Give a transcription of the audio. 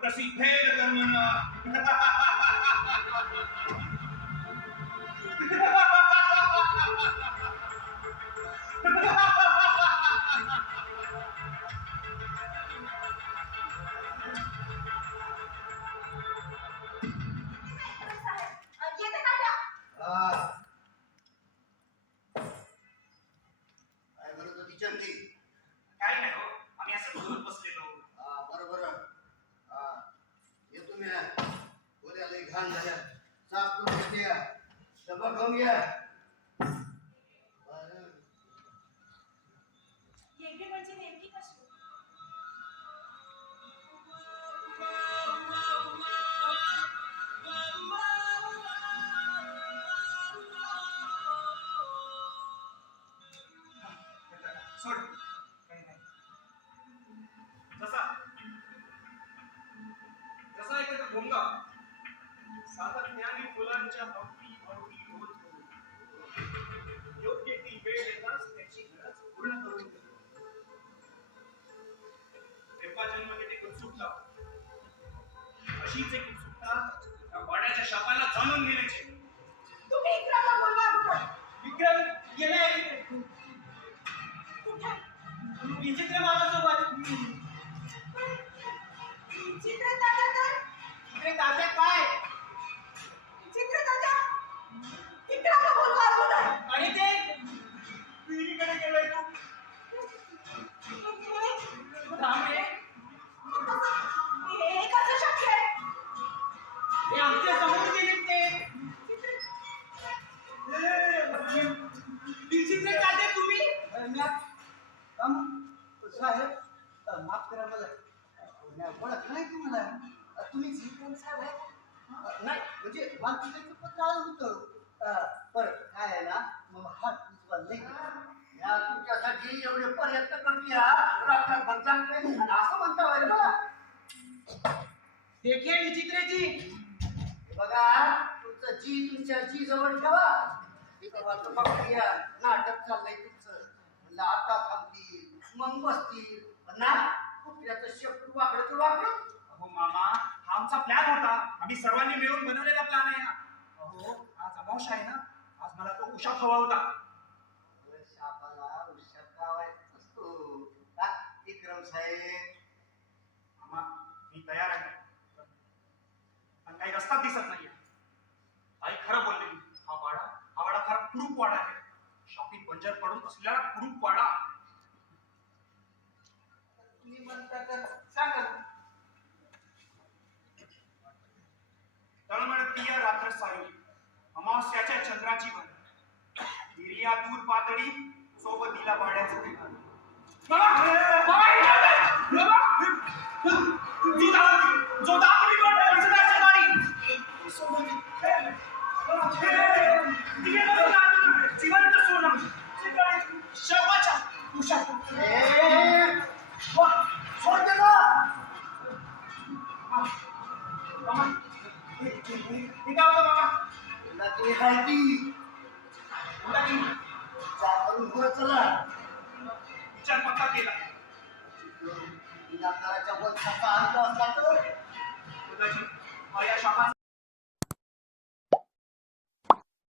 Presiden ಕರ್ಮನ Ah. I am. बोल्या लई घाण झाल्या साफ करून घेते या डबा खाऊन घ्या वारण. येते म्हणजे नेमकी कशी सोड काही नाही जसा जसा एखादा भोंगा सातत्याने फुलांच्या अवती अवती होत होतो. योग्य ती वेळ येताच त्याची गरज पूर्ण करून देतो तेव्हा जन्म घेते उत्सुकता अशीच एक उत्सुकता त्या वाड्याच्या शापाला जाणून घेण्याची तुम्ही इकराला बोलवा अगोदर. विक्रम गेलाय कुठे? विचित्र माझ्यासोबत चित्र दादा तर? इकडे तात्या काय साहेब माफ करा मला. ओळख नाही तुम्हाला. तुम्ही विक्रम साहेब आहे. अ, नाही म्हणजे पत्र आलं होतं. बरं काय ना मग हात या तुमच्यासाठी एवढे प्रयत्न करते रात्र चांगले असं म्हणता होईल मला. देखे विचित्रजी हे बघा तुमचं जी तुमच्या जी जवळ ठेवा. नाटक चाललंय तुमचं. आता थांबतील मग बसतील. ना कुत्र्याचं शेपट वाकडं ते वाकडं. अहो मामा हा आमचा प्लॅन होता. आम्ही सर्वांनी मिळून बनवलेला प्लॅन आहे हा. अहो आज अमावश आहे ना. आज मला तो उशा हवा होता. शापाला उशात लावायचा असतो. हा, विक्रम साहेब. मामा मी तयार आहे. पण काही रस्ता दिसत नाहीये. आई खरं बोललेली हा वाडा हा वाडा फार कुरूप वाडा आहे. शापी बंजर पडून असलेला कुरूप वाडा तुम्ही म्हणता तर सांगा ना. तळमळतीय रात्र सारी अमावस्याच्या चंद्राची वर हिरिया दूर पातळी सोबतीला वाड्याचं ठिकाण जिवंत शवाच्या lagi hati, lagi jangan buat salah, bicar pakai kita tidak ada jawab siapa anda satu sudah siapa